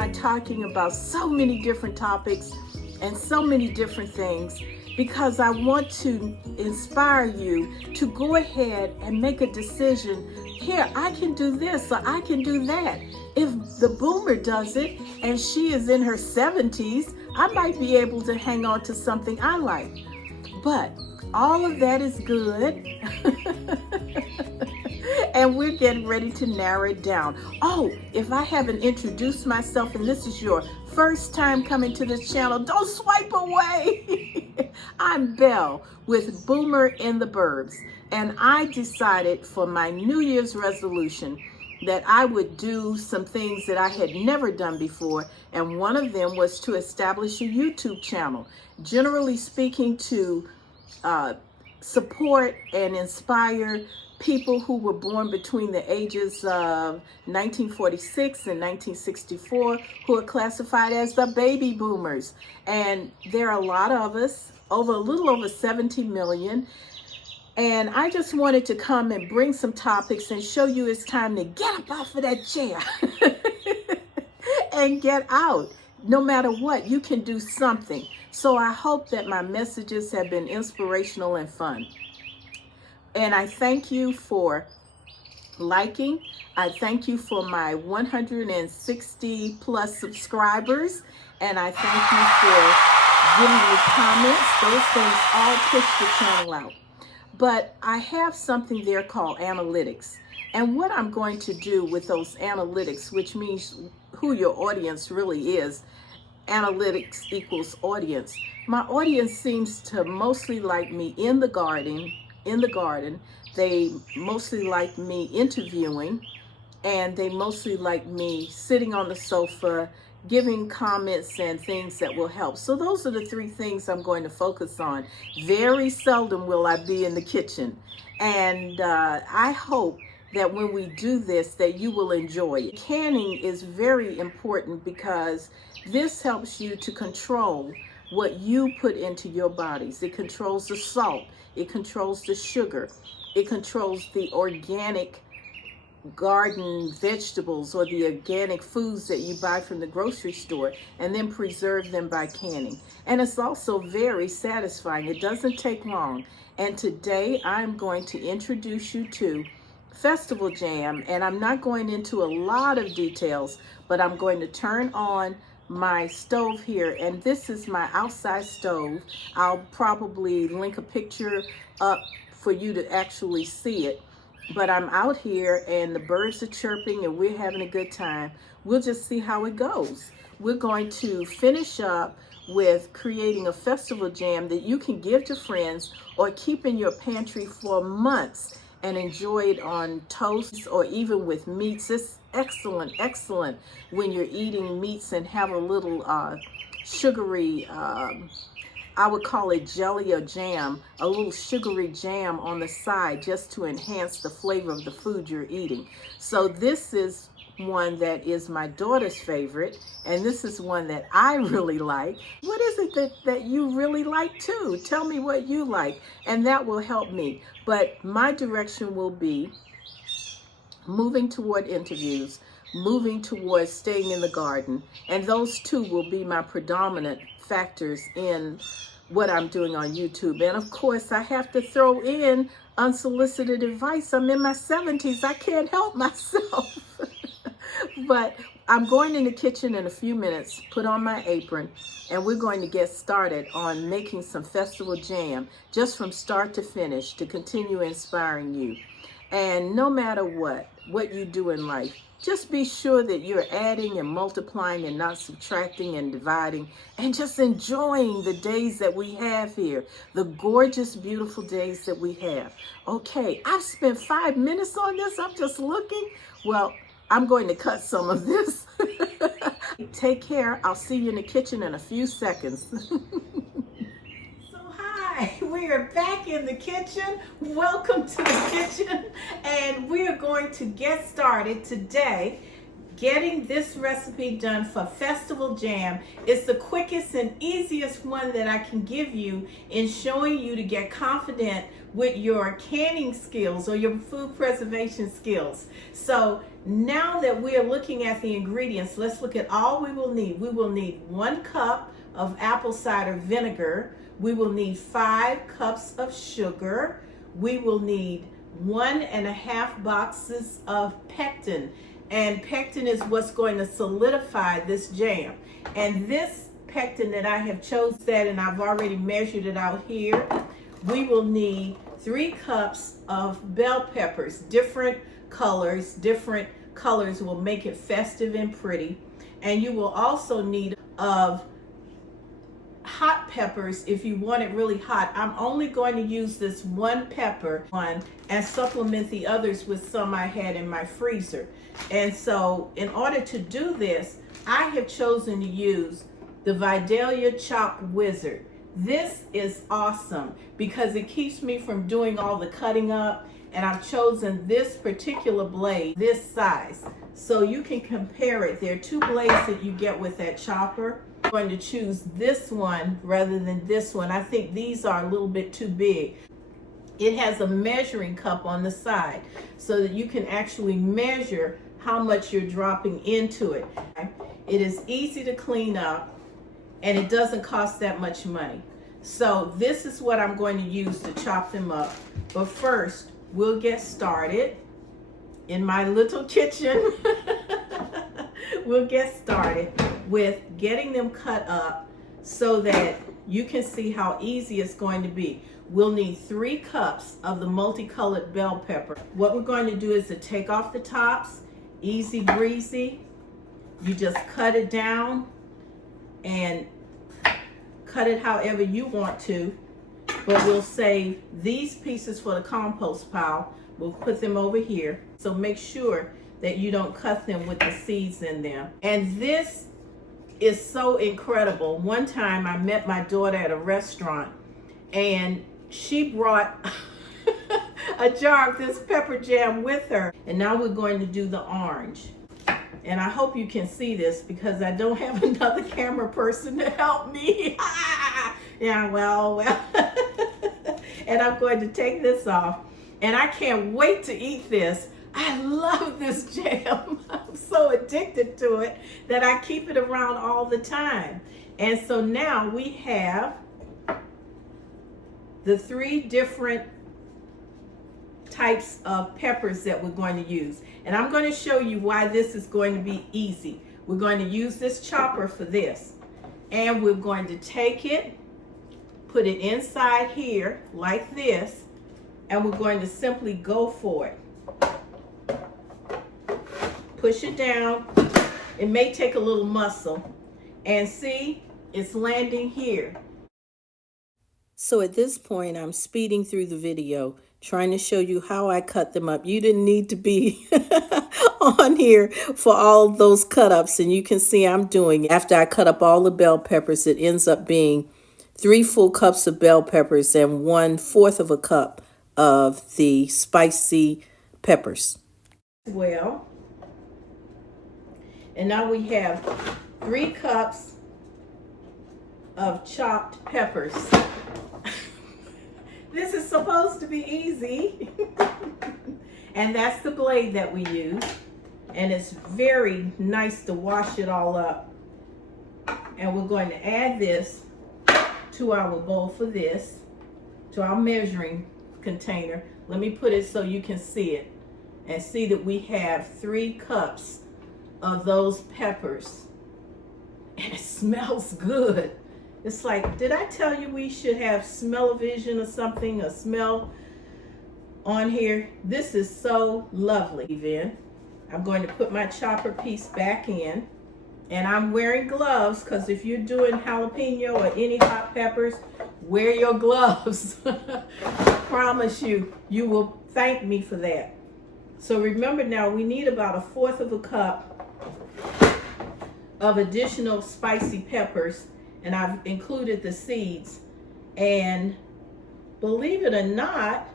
I talking about so many different topics and so many different things? Because I want to inspire you to go ahead and make a decision. Here, I can do this or I can do that. If the boomer does it and she is in her 70s, I might be able to hang on to something I like. But all of that is good. And we're getting ready to narrow it down. Oh, if I haven't introduced myself and this is your first time coming to this channel, don't swipe away. I'm Belle with Boomerintheburbs, and I decided for my New Year's resolution that I would do some things that I had never done before, and one of them was to establish a YouTube channel, generally speaking, to support and inspire people who were born between the ages of 1946 and 1964, who are classified as the baby boomers. And there are a lot of us, a little over 70 million. And I just wanted to come and bring some topics and show you it's time to get up off of that chair and get out. No matter what, you can do something. So I hope that my messages have been inspirational and fun. And I thank you for liking. I thank you for my 160 plus subscribers. And I thank you for giving me comments. Those things all push the channel out. But I have something there called analytics. And what I'm going to do with those analytics, which means who your audience really is, analytics equals audience. My audience seems to mostly like me in the garden. They mostly like me interviewing, and they mostly like me sitting on the sofa, giving comments and things that will help. So those are the three things I'm going to focus on. Very seldom will I be in the kitchen. And I hope that when we do this, that you will enjoy it. Canning is very important because this helps you to control what you put into your bodies. It controls the salt. It controls the sugar. It controls the organic garden vegetables or the organic foods that you buy from the grocery store, and then preserve them by canning. And it's also very satisfying. It doesn't take long. And today I'm going to introduce you to Festival Jam, and I'm not going into a lot of details, but I'm going to turn on my stove here, and this is my outside stove. I'll probably link a picture up for you to actually see it. But I'm out here and the birds are chirping and we're having a good time. We'll just see how it goes. We're going to finish up with creating a festival jam that you can give to friends or keep in your pantry for months and enjoy it on toast or even with meats. It's excellent when you're eating meats and have a little sugary, I would call it jelly or jam, a little sugary jam on the side just to enhance the flavor of the food you're eating. So this is one that is my daughter's favorite, and this is one that I really like. What is it that you really like too? Tell me what you like, and that will help me. But my direction will be moving toward interviews, moving towards staying in the garden, and those two will be my predominant factors in what I'm doing on YouTube. And of course, I have to throw in unsolicited advice. I'm in my 70s. I can't help myself. But I'm going in the kitchen in a few minutes, put on my apron, and we're going to get started on making some festival jam just from start to finish to continue inspiring you. And no matter what you do in life, just be sure that you're adding and multiplying and not subtracting and dividing, and just enjoying the days that we have here, the gorgeous, beautiful days that we have. Okay, I've spent 5 minutes on this. I'm just looking. Well, I'm going to cut some of this. Take care. I'll see you in the kitchen in a few seconds. Hi, we are back in the kitchen. Welcome to the kitchen, and we are going to get started today getting this recipe done for festival jam is the quickest and easiest one that I can give you in showing you to get confident with your canning skills or your food preservation skills. So now that we are looking at the ingredients, let's look at all we will need. We will need 1 cup of apple cider vinegar. We will need 5 cups of sugar. We will need 1.5 boxes of pectin. And pectin is what's going to solidify this jam. And this pectin that I have chosen that, and I've already measured it out here, we will need 3 cups of bell peppers, different colors. Different colors will make it festive and pretty. And you will also need of hot peppers if you want it really hot. I'm only going to use this 1 pepper and supplement the others with some I had in my freezer. And so in order to do this, I have chosen to use the Vidalia Chop Wizard. This is awesome because it keeps me from doing all the cutting up, and I've chosen this particular blade, this size. So you can compare it. There are 2 blades that you get with that chopper. I'm going to choose this one rather than this one. I think these are a little bit too big. It has a measuring cup on the side so that you can actually measure how much you're dropping into it. It is easy to clean up and it doesn't cost that much money. So this is what I'm going to use to chop them up. But first, we'll get started in my little kitchen. We'll get started with getting them cut up so that you can see how easy it's going to be. We'll need 3 cups of the multicolored bell pepper. What we're going to do is to take off the tops, easy breezy. You just cut it down and cut it however you want to, but we'll save these pieces for the compost pile. We'll put them over here. So make sure that you don't cut them with the seeds in them. And this is so incredible. One time I met my daughter at a restaurant and she brought a jar of this pepper jam with her. And now we're going to do the orange. And I hope you can see this because I don't have another camera person to help me. Yeah, well. And I'm going to take this off. And I can't wait to eat this. I love this jam. I'm so addicted to it that I keep it around all the time. And so now we have the 3 different types of peppers that we're going to use. And I'm going to show you why this is going to be easy. We're going to use this chopper for this. And we're going to take it, put it inside here like this, and we're going to simply go for it. Push it down. It may take a little muscle. And see, it's landing here. So at this point, I'm speeding through the video, trying to show you how I cut them up. You didn't need to be on here for all those cut ups. And you can see I'm doing, after I cut up all the bell peppers, it ends up being 3 full cups of bell peppers and 1/4 of a cup of the spicy peppers. Well, and now we have 3 cups of chopped peppers. This is supposed to be easy. And that's the blade that we use. And it's very nice to wash it all up. And we're going to add this to our bowl for this, to our measuring container. Let me put it so you can see it and see that we have 3 cups of those peppers. And it smells good. It's like, did I tell you we should have smell-o-vision or something, a smell on here? This is so lovely. Then I'm going to put my chopper piece back in, and I'm wearing gloves because if you're doing jalapeno or any hot peppers, wear your gloves. I promise you, you will thank me for that. So remember now, we need about 1/4 of a cup of additional spicy peppers. And I've included the seeds. And believe it or not,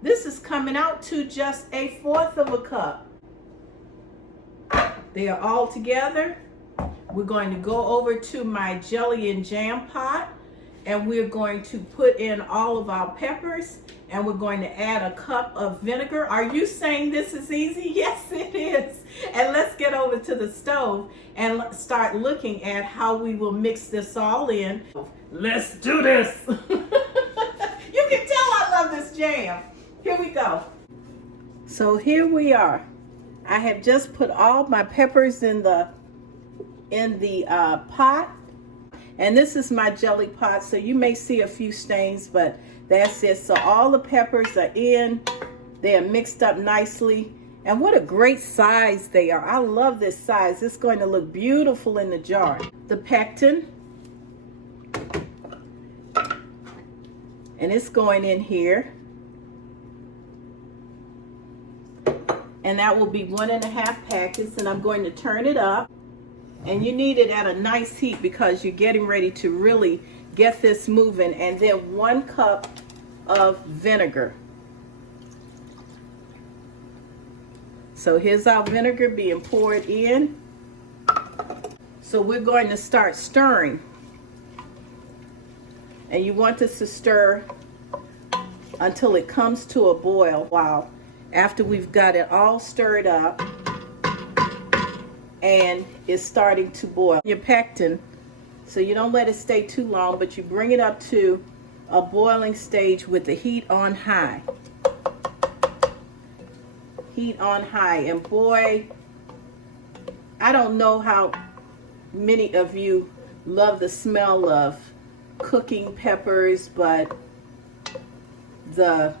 this is coming out to just 1/4 of a cup. They are all together. We're going to go over to my jelly and jam pot, and we're going to put in all of our peppers, and we're going to add a cup of vinegar. Are you saying this is easy? Yes, it is. And let's get over to the stove and start looking at how we will mix this all in. Let's do this. You can tell I love this jam. Here we go. So here we are. I have just put all my peppers in the pot, and this is my jelly pot, so you may see a few stains, but that's it. So all the peppers are in, they are mixed up nicely, and what a great size they are. I love this size. It's going to look beautiful in the jar. The pectin, and it's going in here, and that will be 1.5 packets, and I'm going to turn it up. And you need it at a nice heat because you're getting ready to really get this moving. And then 1 cup of vinegar. So here's our vinegar being poured in. So we're going to start stirring. And you want this to stir until it comes to a boil. Wow. After we've got it all stirred up and it's starting to boil. Your pectin, so you don't let it stay too long, but you bring it up to a boiling stage with the heat on high. Heat on high. And boy, I don't know how many of you love the smell of cooking peppers, but the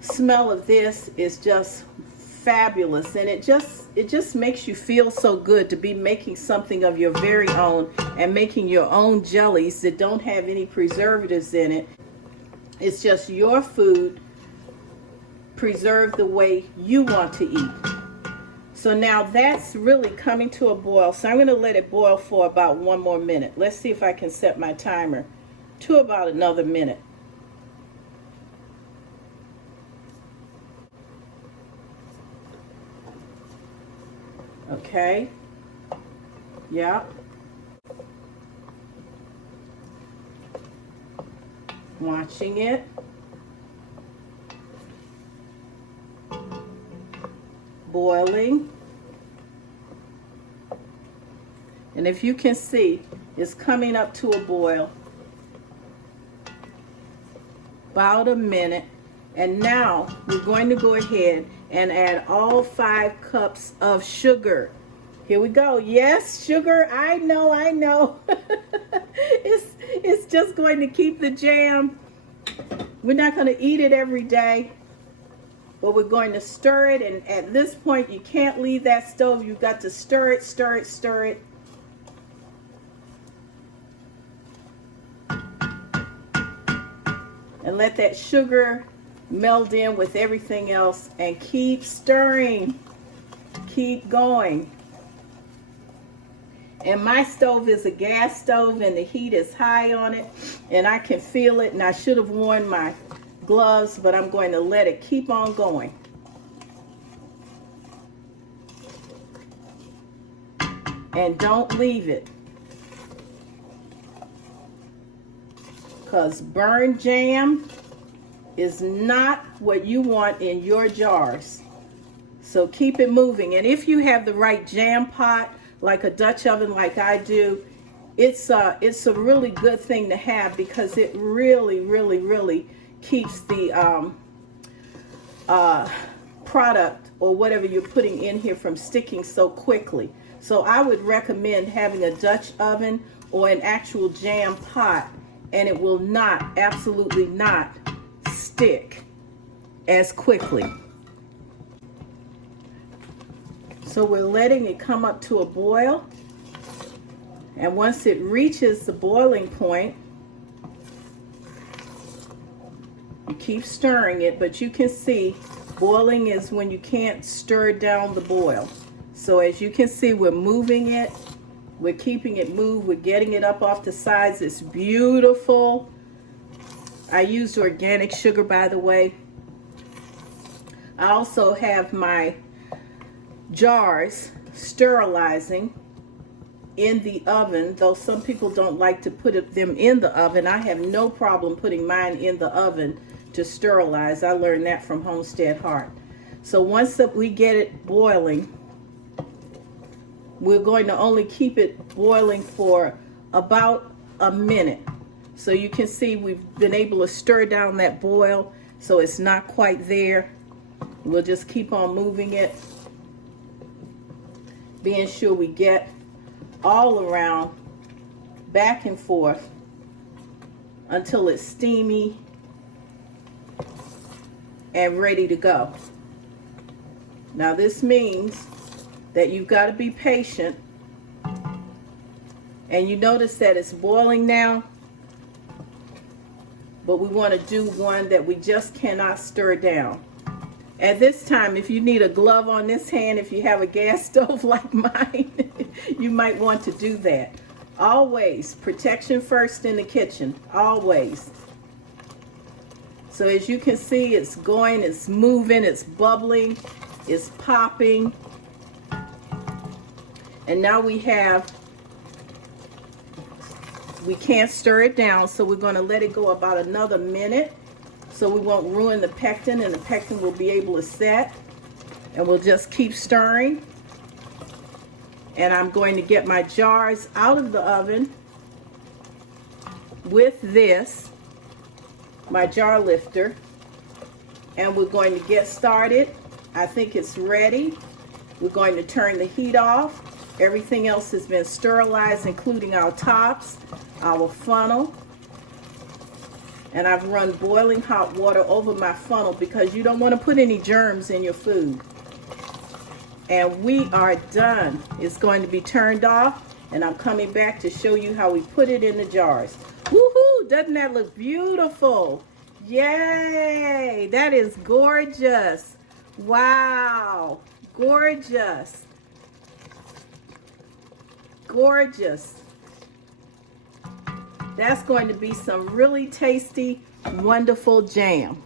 smell of this is just fabulous, and it just makes you feel so good to be making something of your very own and making your own jellies that don't have any preservatives in it. It's just your food preserved the way you want to eat. So now that's really coming to a boil, so I'm going to let it boil for about 1 more minute. Let's see if I can set my timer to about another minute. Okay, yeah. Watching it. Boiling. And if you can see, it's coming up to a boil. About a minute. And now we're going to go ahead and add all 5 cups of sugar. Here we go. Yes, sugar. I know. It's just going to keep the jam. We're not going to eat it every day, but we're going to stir it. And at this point, you can't leave that stove. You've got to stir it, stir it, stir it. And let that sugar meld in with everything else, and keep stirring. Keep going. And my stove is a gas stove, and the heat is high on it, and I can feel it, and I should have worn my gloves, but I'm going to let it keep on going. And don't leave it, because burned jam is not what you want in your jars. So keep it moving. And if you have the right jam pot, like a Dutch oven like I do, it's a really good thing to have, because it really keeps the product or whatever you're putting in here from sticking so quickly. So I would recommend having a Dutch oven or an actual jam pot, and it will not, absolutely not, stick as quickly. So we're letting it come up to a boil, and once it reaches the boiling point, you keep stirring it, but you can see boiling is when you can't stir down the boil. So as you can see, we're moving it, we're keeping it moved, we're getting it up off the sides. It's beautiful. I used organic sugar, by the way. I also have my jars sterilizing in the oven, though some people don't like to put them in the oven. I have no problem putting mine in the oven to sterilize. I learned that from Homestead Heart. So once we get it boiling, we're going to only keep it boiling for about a minute. So you can see we've been able to stir down that boil, so it's not quite there. We'll just keep on moving it, being sure we get all around, back and forth, until it's steamy and ready to go. Now this means that you've got to be patient, and you notice that it's boiling now, but we want to do one that we just cannot stir down. At this time, if you need a glove on this hand, if you have a gas stove like mine, you might want to do that. Always, protection first in the kitchen, always. So as you can see, it's going, it's moving, it's bubbling, it's popping. And now we can't stir it down, so we're going to let it go about another minute so we won't ruin the pectin, and the pectin will be able to set. And we'll just keep stirring. And I'm going to get my jars out of the oven with this, my jar lifter, and we're going to get started. I think it's ready. We're going to turn the heat off. Everything else has been sterilized, including our tops, our funnel. And I've run boiling hot water over my funnel because you don't want to put any germs in your food. And we are done. It's going to be turned off, and I'm coming back to show you how we put it in the jars. Woohoo! Doesn't that look beautiful? Yay! That is gorgeous. Wow! Gorgeous. Gorgeous. That's going to be some really tasty, wonderful jam.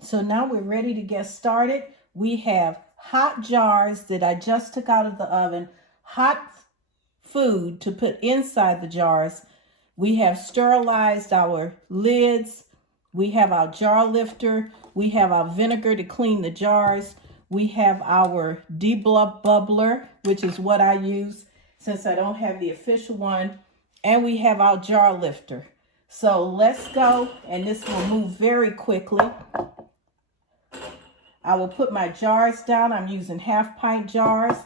So now we're ready to get started. We have hot jars that I just took out of the oven, hot food to put inside the jars. We have sterilized our lids. We have our jar lifter. We have our vinegar to clean the jars. We have our debubbler, which is what I use since I don't have the official one. And we have our jar lifter. So let's go, and this will move very quickly. I will put my jars down. I'm using 1/2 pint jars.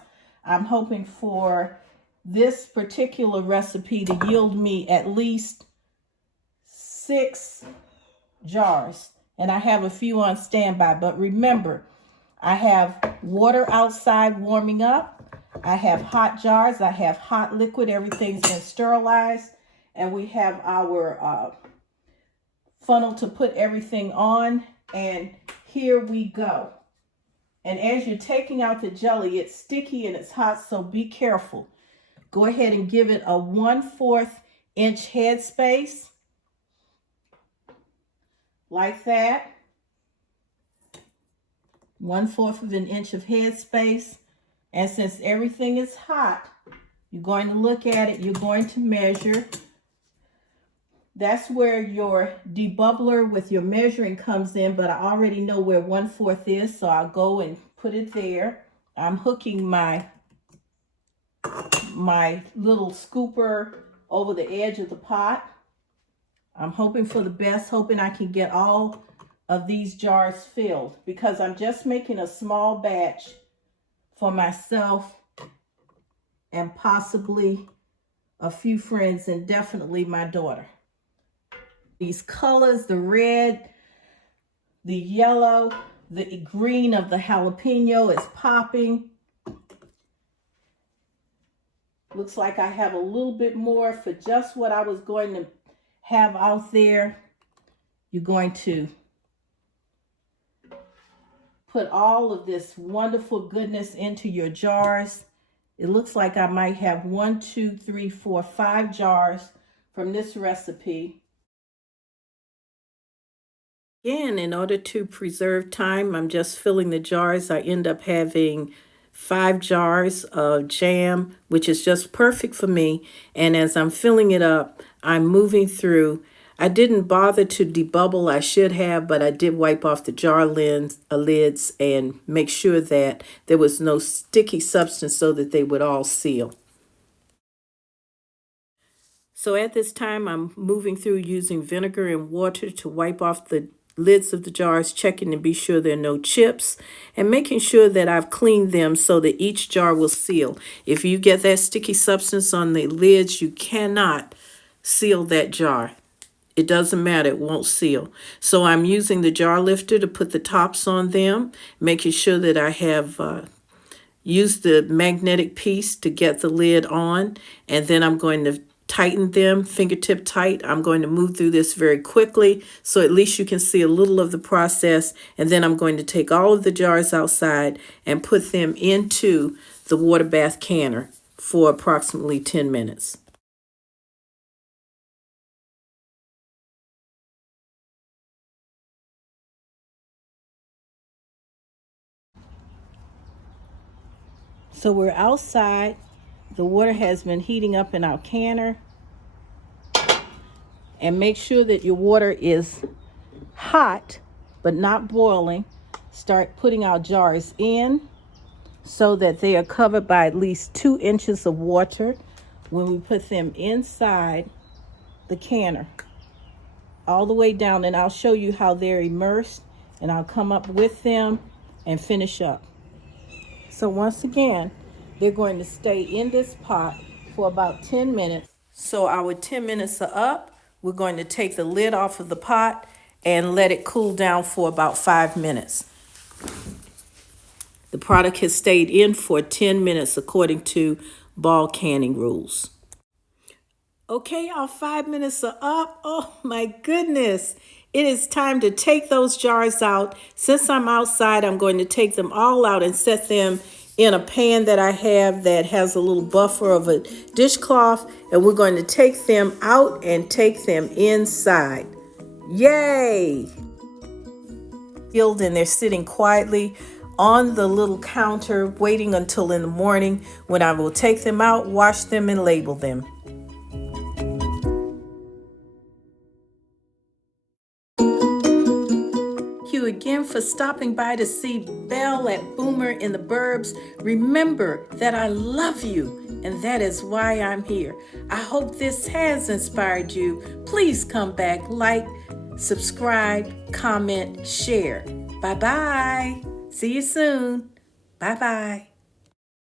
I'm hoping for this particular recipe to yield me at least 6 jars. And I have a few on standby, but remember, I have water outside warming up. I have hot jars. I have hot liquid. Everything's been sterilized. And we have our funnel to put everything on. And here we go. And as you're taking out the jelly, it's sticky and it's hot, so be careful. Go ahead and give it a 1/4 inch head space. Like that. 1/4 inch of head space. And since everything is hot, you're going to look at it, you're going to measure. That's where your debubbler with your measuring comes in, but I already know where 1/4 is, so I'll go and put it there. I'm hooking my little scooper over the edge of the pot. I'm hoping for the best, hoping I can get all of these jars filled, because I'm just making a small batch for myself and possibly a few friends, and definitely my daughter. These colors, the red, the yellow, the green of the jalapeno is popping. Looks like I have a little bit more for just what I was going to have out there. You're going to put all of this wonderful goodness into your jars. It looks like I might have 1, 2, 3, 4, 5 jars from this recipe. Again, in order to preserve time, I'm just filling the jars. I end up having 5 jars of jam, which is just perfect for me. And as I'm filling it up, I'm moving through. I didn't bother to debubble. I should have, but I did wipe off the jar lids and make sure that there was no sticky substance so that they would all seal. So at this time, I'm moving through using vinegar and water to wipe off the lids of the jars, checking to be sure there are no chips, and making sure that I've cleaned them so that each jar will seal. If you get that sticky substance on the lids, you cannot seal that jar. It doesn't matter, it won't seal. So I'm using the jar lifter to put the tops on them, making sure that I have used the magnetic piece to get the lid on, and then I'm going to tighten them fingertip tight. I'm going to move through this very quickly so at least you can see a little of the process, and then I'm going to take all of the jars outside and put them into the water bath canner for approximately 10 minutes. So we're outside. The water has been heating up in our canner. And make sure that your water is hot, but not boiling. Start putting our jars in so that they are covered by at least 2 inches of water when we put them inside the canner. All the way down, and I'll show you how they're immersed, and I'll come up with them and finish up. So once again, they're going to stay in this pot for about 10 minutes. So our 10 minutes are up. We're going to take the lid off of the pot and let it cool down for about 5 minutes. The product has stayed in for 10 minutes according to ball canning rules. Okay, our 5 minutes are up. Oh my goodness. It is time to take those jars out. Since I'm outside, I'm going to take them all out and set them in a pan that I have that has a little buffer of a dishcloth, and we're going to take them out and take them inside. Yay! And they're sitting quietly on the little counter, waiting until in the morning when I will take them out, wash them, and label them. Thank you again for stopping by to see Belle at Burbs. Remember that I love you, and that is why I'm here. I hope this has inspired you. Please come back, like, subscribe, comment, share. Bye-bye. See you soon. Bye-bye.